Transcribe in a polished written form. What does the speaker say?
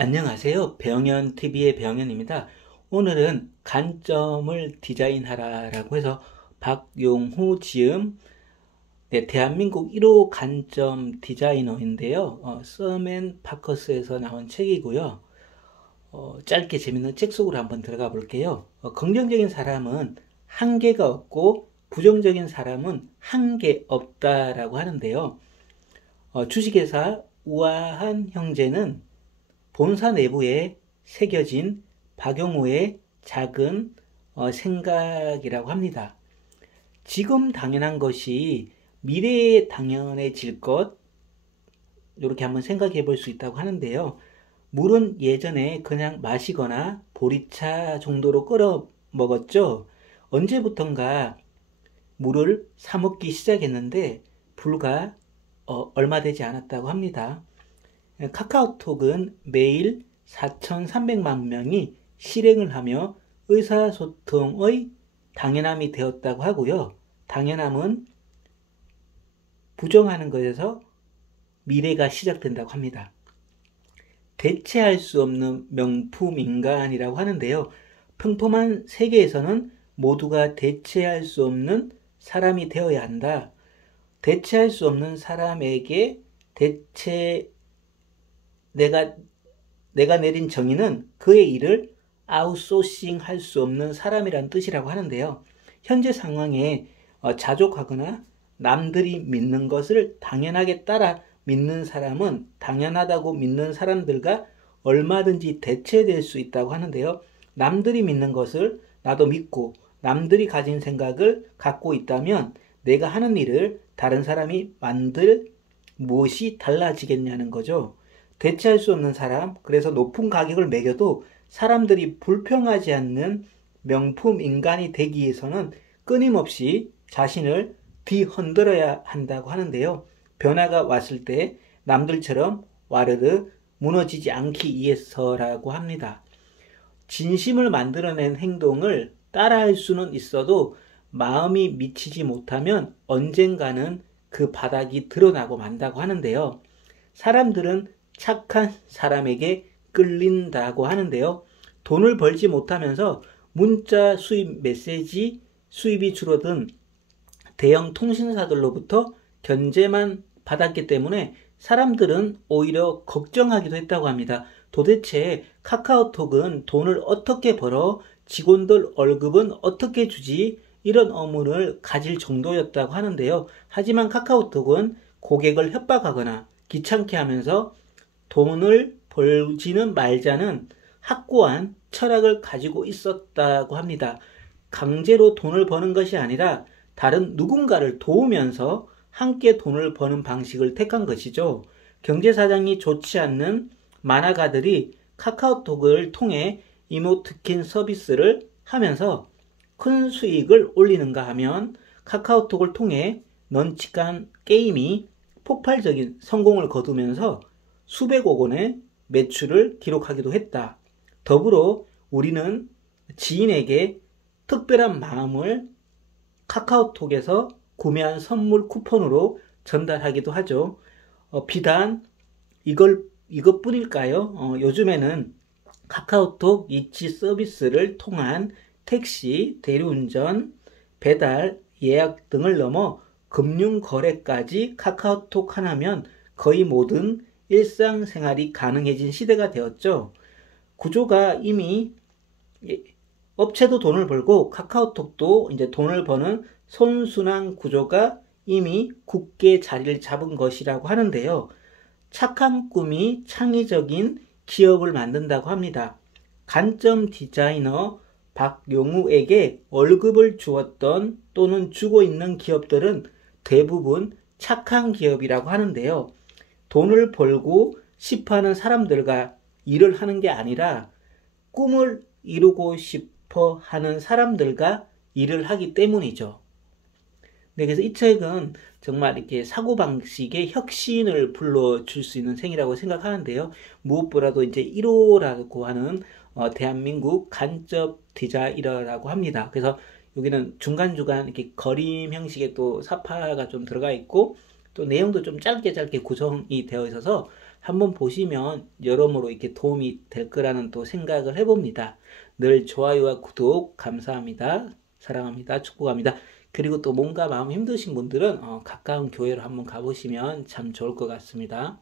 안녕하세요. 배영현TV의 배영현입니다. 오늘은 간점을 디자인하라라고 해서 박용후 지음, 대한민국 1호 간점 디자이너인데요. 서맨 파커스에서 나온 책이고요. 짧게 재밌는 책 속으로 한번 들어가 볼게요. 긍정적인 사람은 한계가 없고 부정적인 사람은 한계 없다라고 하는데요. 주식회사 우아한 형제는 본사 내부에 새겨진 박용호의 작은 생각이라고 합니다. 지금 당연한 것이 미래에 당연해질 것, 이렇게 한번 생각해 볼 수 있다고 하는데요. 물은 예전에 그냥 마시거나 보리차 정도로 끓여 먹었죠. 언제부턴가 물을 사 먹기 시작했는데 불과 얼마 되지 않았다고 합니다. 카카오톡은 매일 4,300만 명이 실행을 하며 의사소통의 당연함이 되었다고 하고요. 당연함은 부정하는 것에서 미래가 시작된다고 합니다. 대체할 수 없는 명품 인간이라고 하는데요. 평범한 세계에서는 모두가 대체할 수 없는 사람이 되어야 한다. 대체할 수 없는 사람에게 내가 내린 정의는 그의 일을 아웃소싱 할 수 없는 사람이란 뜻이라고 하는데요. 현재 상황에 자족하거나 남들이 믿는 것을 당연하게 따라 믿는 사람은 당연하다고 믿는 사람들과 얼마든지 대체될 수 있다고 하는데요. 남들이 믿는 것을 나도 믿고 남들이 가진 생각을 갖고 있다면 내가 하는 일을 다른 사람이 만들 무엇이 달라지겠냐는 거죠. 대체할 수 없는 사람, 그래서 높은 가격을 매겨도 사람들이 불평하지 않는 명품 인간이 되기 위해서는 끊임없이 자신을 뒤흔들어야 한다고 하는데요. 변화가 왔을 때 남들처럼 와르르 무너지지 않기 위해서라고 합니다. 진심을 만들어낸 행동을 따라할 수는 있어도 마음이 미치지 못하면 언젠가는 그 바닥이 드러나고 만다고 하는데요. 사람들은 착한 사람에게 끌린다고 하는데요. 돈을 벌지 못하면서 문자 수입 메시지 수입이 줄어든 대형 통신사들로부터 견제만 받았기 때문에 사람들은 오히려 걱정하기도 했다고 합니다. 도대체 카카오톡은 돈을 어떻게 벌어 직원들 월급은 어떻게 주지? 이런 의문을 가질 정도였다고 하는데요. 하지만 카카오톡은 고객을 협박하거나 귀찮게 하면서 돈을 벌지는 말자는 확고한 철학을 가지고 있었다고 합니다. 강제로 돈을 버는 것이 아니라 다른 누군가를 도우면서 함께 돈을 버는 방식을 택한 것이죠. 경제사정이 좋지 않는 만화가들이 카카오톡을 통해 이모티콘 서비스를 하면서 큰 수익을 올리는가 하면 카카오톡을 통해 넌치한 게임이 폭발적인 성공을 거두면서 수백억 원의 매출을 기록하기도 했다. 더불어 우리는 지인에게 특별한 마음을 카카오톡에서 구매한 선물 쿠폰으로 전달하기도 하죠. 비단 이것뿐일까요? 요즘에는 카카오톡 이치 서비스를 통한 택시, 대리운전, 배달, 예약 등을 넘어 금융거래까지 카카오톡 하나면 거의 모든 일상생활이 가능해진 시대가 되었죠. 구조가 이미 업체도 돈을 벌고 카카오톡도 이제 돈을 버는 선순환 구조가 이미 굳게 자리를 잡은 것이라고 하는데요. 착한 꿈이 창의적인 기업을 만든다고 합니다. 간점 디자이너 박용우에게 월급을 주었던 또는 주고 있는 기업들은 대부분 착한 기업이라고 하는데요. 돈을 벌고 싶어하는 사람들과 일을 하는 게 아니라 꿈을 이루고 싶어 하는 사람들과 일을 하기 때문이죠. 네, 그래서 이 책은 정말 이렇게 사고방식의 혁신을 불러줄 수 있는 책이라고 생각하는데요. 무엇보다도 이제 1호라고 하는 대한민국 간접 디자이너라고 합니다. 그래서 여기는 중간중간 이렇게 그림 형식의 또 사파가 좀 들어가 있고 또 내용도 좀 짧게 구성이 되어 있어서 한번 보시면 여러모로 이렇게 도움이 될 거라는 또 생각을 해봅니다. 늘 좋아요와 구독 감사합니다. 사랑합니다. 축복합니다. 그리고 또 몸과 마음 힘드신 분들은 가까운 교회로 한번 가보시면 참 좋을 것 같습니다.